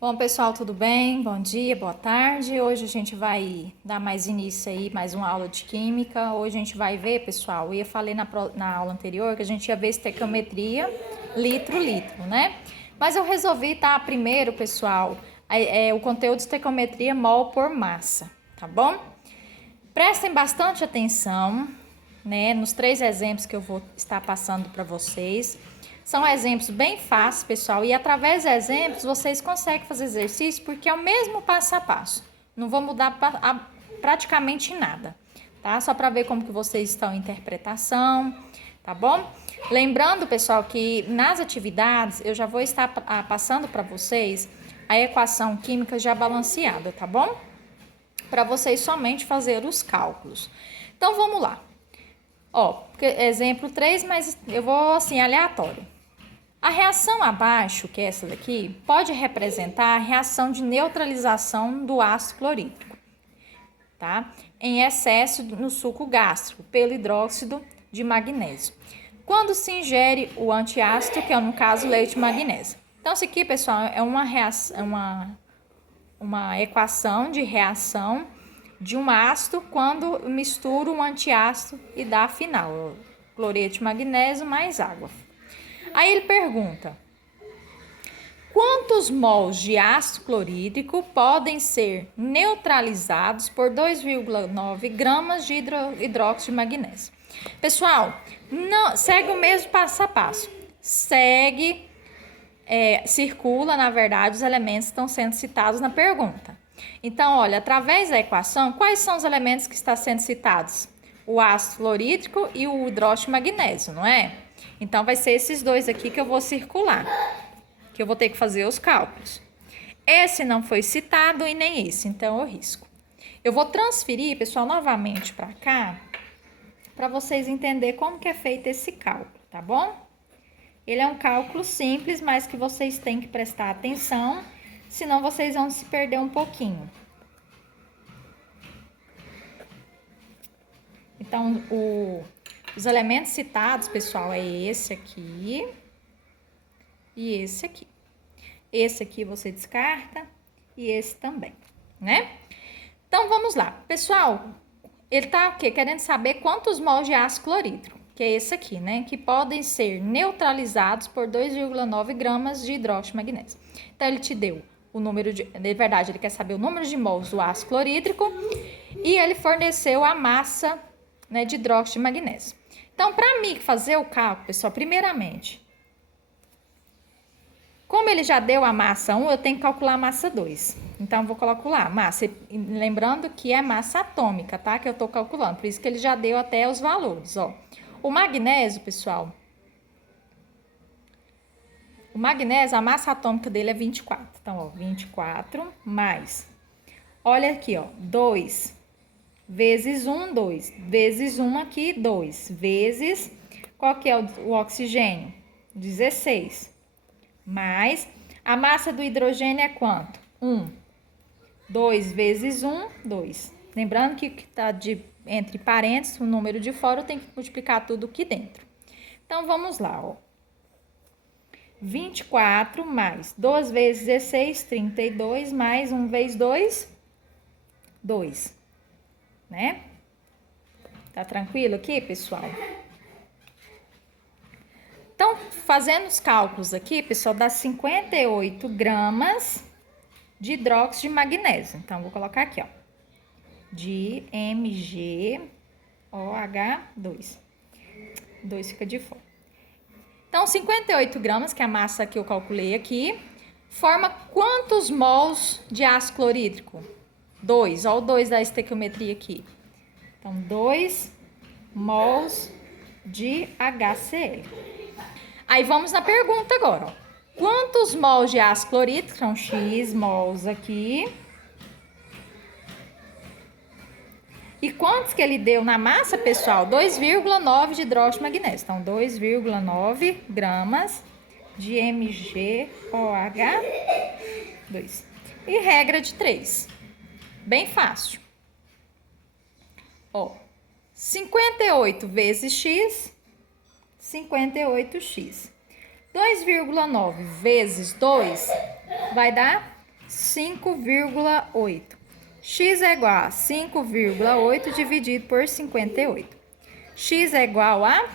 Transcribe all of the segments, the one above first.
Bom, pessoal, tudo bem? Bom dia, boa tarde. Hoje a gente vai dar mais início aí, mais uma aula de química. Hoje a gente vai ver, pessoal, eu falei na aula anterior que a gente ia ver estequiometria litro, né? Mas eu resolvi primeiro, pessoal, o conteúdo de estequiometria mol por massa, tá bom? Prestem bastante atenção, né, nos 3 exemplos que eu vou estar passando para vocês. São exemplos bem fáceis, pessoal, e através dos exemplos vocês conseguem fazer exercício porque é o mesmo passo a passo. Não vou mudar praticamente nada, tá? Só para ver como que vocês estão em interpretação, tá bom? Lembrando, pessoal, que nas atividades eu já vou estar passando para vocês a equação química já balanceada, tá bom? Para vocês somente fazer os cálculos. Então vamos lá. Ó, exemplo 3, mas eu vou assim aleatório. A reação abaixo, que é essa daqui, pode representar a reação de neutralização do ácido clorídrico, tá? Em excesso no suco gástrico, pelo hidróxido de magnésio. Quando se ingere o antiácido, que é no caso leite magnésio. Então, isso aqui, pessoal, é uma equação de reação de um ácido quando mistura um antiácido e dá a final, cloreto de magnésio mais água. Aí ele pergunta: quantos mols de ácido clorídrico podem ser neutralizados por 2,9 gramas de hidróxido de magnésio? Pessoal, não, segue o mesmo passo a passo. Circula, na verdade, os elementos que estão sendo citados na pergunta. Então, olha, através da equação, quais são os elementos que estão sendo citados? O ácido clorídrico e o hidróxido de magnésio, não é? Então, vai ser esses dois aqui que eu vou circular, que eu vou ter que fazer os cálculos. Esse não foi citado e nem esse, então eu risco. Eu vou transferir, pessoal, novamente para cá, para vocês entenderem como que é feito esse cálculo, tá bom? Ele é um cálculo simples, mas que vocês têm que prestar atenção, senão vocês vão se perder um pouquinho. Então, os elementos citados, pessoal, é esse aqui e esse aqui. Esse aqui você descarta e esse também, né? Então, vamos lá. Pessoal, ele tá o quê? Querendo saber quantos mols de ácido clorídrico, que é esse aqui, né? Que podem ser neutralizados por 2,9 gramas de hidróxido de magnésio. Então, ele te deu o número de verdade, ele quer saber o número de mols do ácido clorídrico e ele forneceu a massa, né, de hidróxido de magnésio. Então, para mim fazer o cálculo, pessoal, primeiramente, como ele já deu a massa 1, eu tenho que calcular a massa 2. Então, eu vou calcular a massa. Lembrando que é massa atômica, tá? Que eu tô calculando. Por isso que ele já deu até os valores, ó. O magnésio, pessoal. O magnésio, a massa atômica dele é 24. Então, ó, 24 mais. Olha aqui, ó. 2 vezes 1, 2. Vezes 1 aqui, 2. Vezes, qual que é o oxigênio? 16. Mais, a massa do hidrogênio é quanto? 1. 2 vezes 1, 2. Lembrando que está entre parênteses, o número de fora, eu tenho que multiplicar tudo aqui dentro. Então, vamos lá, ó. 24 mais 2 vezes 16, 32, mais 1 vezes 2, 2. Né? Tá tranquilo aqui, pessoal? Então, fazendo os cálculos aqui, pessoal, dá 58 gramas de hidróxido de magnésio. Então, vou colocar aqui, ó. De MgOH2. 2 fica de fora. Então, 58 gramas, que é a massa que eu calculei aqui, forma quantos mols de ácido clorídrico? 2. Olha o 2 da estequiometria aqui. Então, 2 mols de HCl. Aí vamos na pergunta agora, ó. Quantos mols de ácido clorídrico? São X mols aqui. E quantos que ele deu na massa, pessoal? 2,9 de hidróxido de magnésio. Então, 2,9 gramas de MgOH2. E regra de 3. Bem fácil. Ó, 58 vezes X... 58x. 2,9 vezes 2 vai dar 5,8. X é igual a 5,8 dividido por 58. X é igual a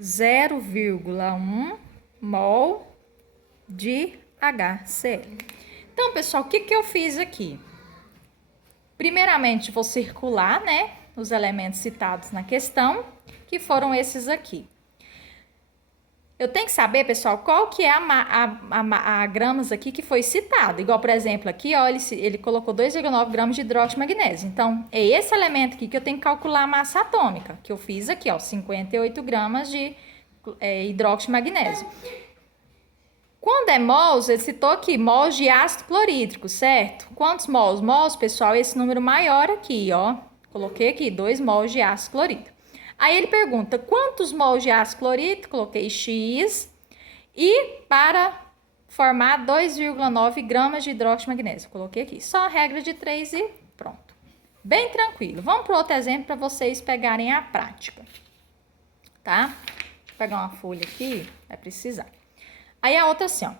0,1 mol de HCl. Então, pessoal, o que eu fiz aqui? Primeiramente, vou circular, né, os elementos citados na questão, que foram esses aqui. Eu tenho que saber, pessoal, qual que é a gramas aqui que foi citado. Igual, por exemplo, aqui, ó, ele colocou 2,9 gramas de hidróxido de magnésio. Então, é esse elemento aqui que eu tenho que calcular a massa atômica, que eu fiz aqui, ó, 58 gramas de hidróxido de magnésio. Quando é mols, ele citou aqui, mols de ácido clorídrico, certo? Quantos mols? Mols, pessoal, esse número maior aqui, ó. Coloquei aqui, 2 mols de ácido clorídrico. Aí ele pergunta, quantos mols de ácido clorídrico? Coloquei X. E para formar 2,9 gramas de hidróxido de magnésio. Coloquei aqui. Só a regra de 3 e pronto. Bem tranquilo. Vamos para outro exemplo para vocês pegarem a prática. Tá? Vou pegar uma folha aqui, vai precisar. Aí a outra assim, ó.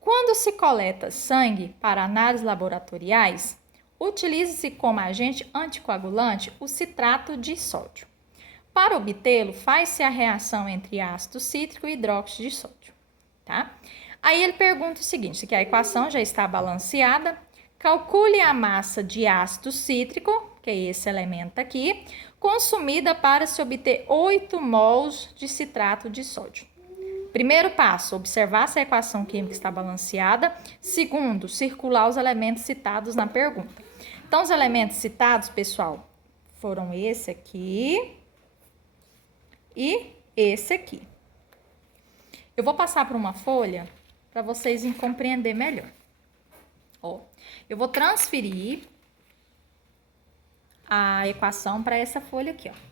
Quando se coleta sangue para análises laboratoriais, utiliza-se como agente anticoagulante o citrato de sódio. Para obtê-lo, faz-se a reação entre ácido cítrico e hidróxido de sódio, tá? Aí ele pergunta o seguinte, que a equação já está balanceada, calcule a massa de ácido cítrico, que é esse elemento aqui, consumida para se obter 8 mols de citrato de sódio. Primeiro passo, observar se a equação química está balanceada. Segundo, circular os elementos citados na pergunta. Então, os elementos citados, pessoal, foram esse aqui e esse aqui. Eu vou passar para uma folha para vocês compreender melhor. Ó, eu vou transferir a equação para essa folha aqui, ó.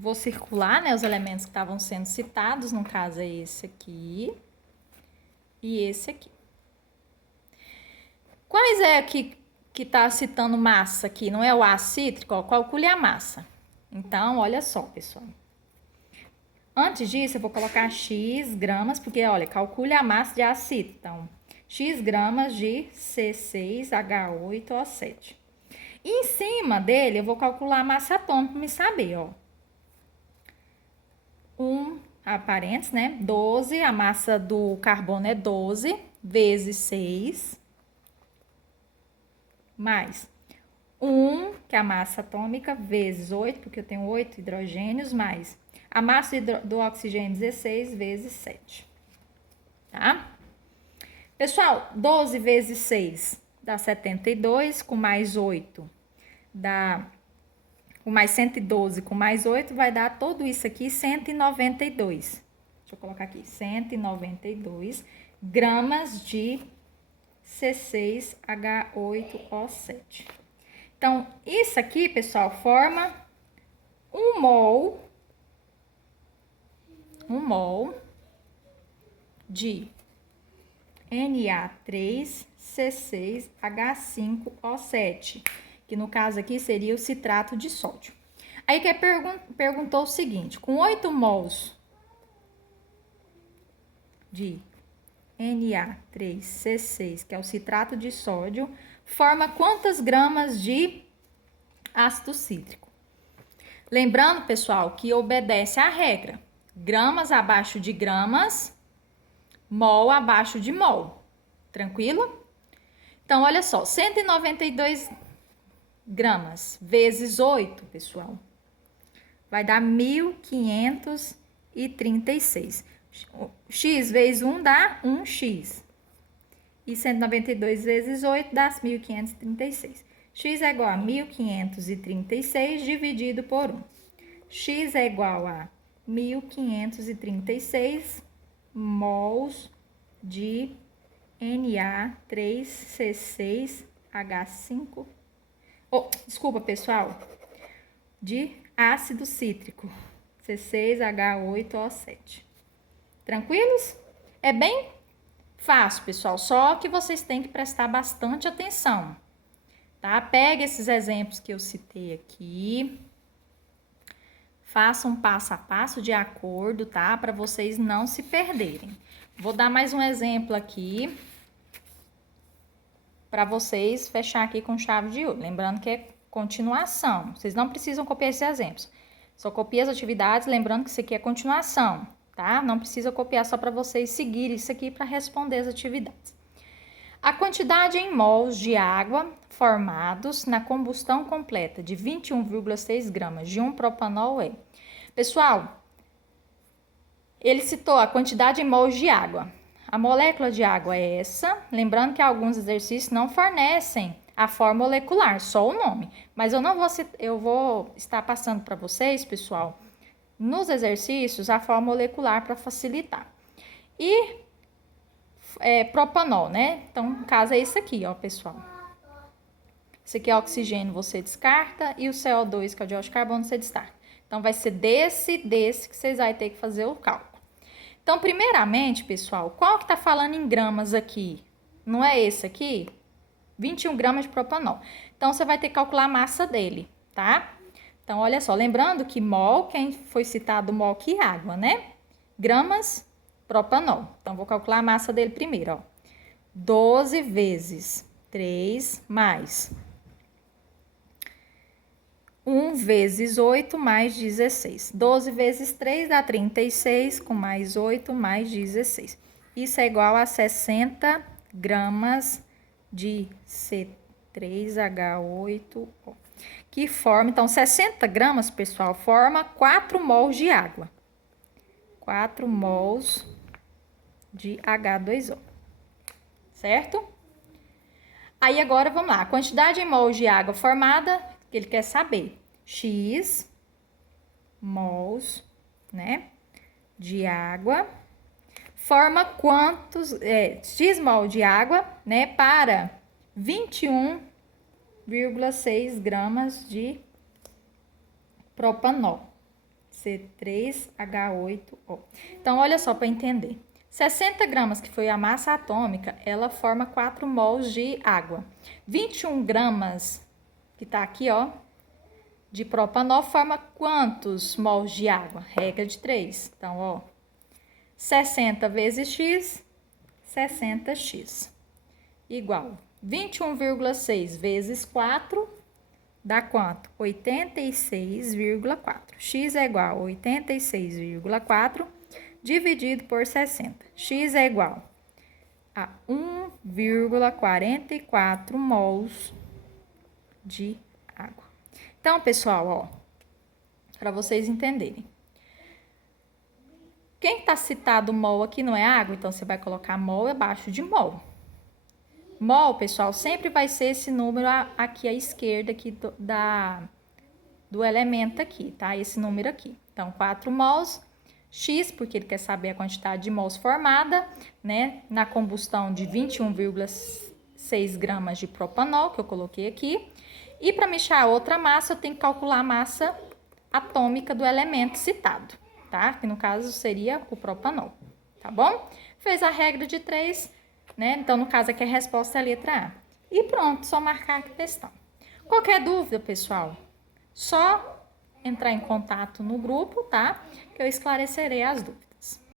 Vou circular, né, os elementos que estavam sendo citados, no caso é esse aqui e esse aqui. Quais é aqui que está citando massa aqui? Não é o ácido cítrico? Ó, calcule a massa. Então, olha só, pessoal. Antes disso, eu vou colocar X gramas, porque, olha, calcule a massa de ácido cítrico. Então, X gramas de C6H8O7. E em cima dele, eu vou calcular a massa atômica para me saber, ó. Parênteses, né? 12, a massa do carbono é 12 vezes 6, mais 1, que é a massa atômica, vezes 8, porque eu tenho 8 hidrogênios, mais a massa do oxigênio 16 vezes 7. Tá? Pessoal, 12 vezes 6 dá 72, com mais 8 dá... Com mais 112, com mais 8, vai dar tudo isso aqui, 192. Deixa eu colocar aqui, 192 gramas de C6H8O7. Então, isso aqui, pessoal, forma 1 mol de Na3C6H5O7. Que no caso aqui seria o citrato de sódio. Aí que perguntou o seguinte, com 8 mols de Na3C6, que é o citrato de sódio, forma quantas gramas de ácido cítrico? Lembrando, pessoal, que obedece à regra. Gramas abaixo de gramas, mol abaixo de mol. Tranquilo? Então, olha só, 192 gramas vezes 8, pessoal, vai dar 1.536. X vezes 1 dá 1x. E 192 vezes 8 dá 1.536. X é igual a 1.536 dividido por 1. X é igual a 1.536 mols de Na3C6H5. Desculpa, pessoal, de ácido cítrico, C6H8O7. Tranquilos? É bem Fácil, pessoal, só que vocês têm que prestar bastante atenção, tá? Pega esses exemplos que eu citei aqui, façam passo a passo de acordo, tá? Para vocês não se perderem. Vou dar mais um exemplo aqui, para vocês fechar aqui com chave de ouro. Lembrando que é continuação, vocês não precisam copiar esses exemplos. Só copia as atividades, lembrando que isso aqui é continuação, tá? Não precisa copiar só para vocês seguirem isso aqui para responder as atividades. A quantidade em mols de água formados na combustão completa de 21,6 gramas de um propanol é... Pessoal, ele citou a quantidade em mols de água. A molécula de água é essa. Lembrando que alguns exercícios não fornecem a forma molecular, só o nome. Mas eu vou estar passando para vocês, pessoal, nos exercícios, a forma molecular para facilitar. E propanol, né? Então, no caso é esse aqui, ó, pessoal. Esse aqui é oxigênio, você descarta, e o CO2, que é o dióxido de carbono, você descarta. Então, vai ser desse que vocês vão ter que fazer o cálculo. Então, primeiramente, pessoal, qual que tá falando em gramas aqui? Não é esse aqui? 21 gramas de propanol. Então, você vai ter que calcular a massa dele, tá? Então, olha só, lembrando que mol, quem foi citado mol aqui, água, né? Gramas, propanol. Então, vou calcular a massa dele primeiro, ó. 12 vezes 3 mais 1 vezes 8 mais 16. 12 vezes 3 dá 36, com mais 8 mais 16. Isso é igual a 60 gramas de C3H8O. Que forma, então, 60 gramas, pessoal, forma 4 mols de água. 4 mols de H2O. Certo? Aí, agora, vamos lá. A quantidade em mols de água formada, que ele quer saber. X mols, né, de água. Forma quantos, X mol de água, né, para 21,6 gramas de propanol, C3H8O. Então, olha só para entender. 60 gramas, que foi a massa atômica, ela forma 4 mols de água. 21 gramas, que tá aqui, ó, de propanol, forma quantos mols de água? Regra de 3. Então, ó, 60 vezes X, 60X. Igual 21,6 vezes 4, dá quanto? 86,4. X é igual a 86,4 dividido por 60. X é igual a 1,44 mols de água. Então, pessoal, ó, para vocês entenderem. Quem tá citado mol aqui não é água, então você vai colocar mol abaixo de mol. Mol, pessoal, sempre vai ser esse número aqui à esquerda aqui do elemento aqui, tá? Esse número aqui. Então, 4 mols, X, porque ele quer saber a quantidade de mols formada, né? Na combustão de 21,6 gramas de propanol, que eu coloquei aqui. E para me achar outra massa, eu tenho que calcular a massa atômica do elemento citado, tá? Que no caso seria o propanol, tá bom? Fez a regra de 3, né? Então, no caso aqui a resposta é a letra A. E pronto, só marcar aqui a questão. Qualquer dúvida, pessoal, só entrar em contato no grupo, tá? Que eu esclarecerei as dúvidas.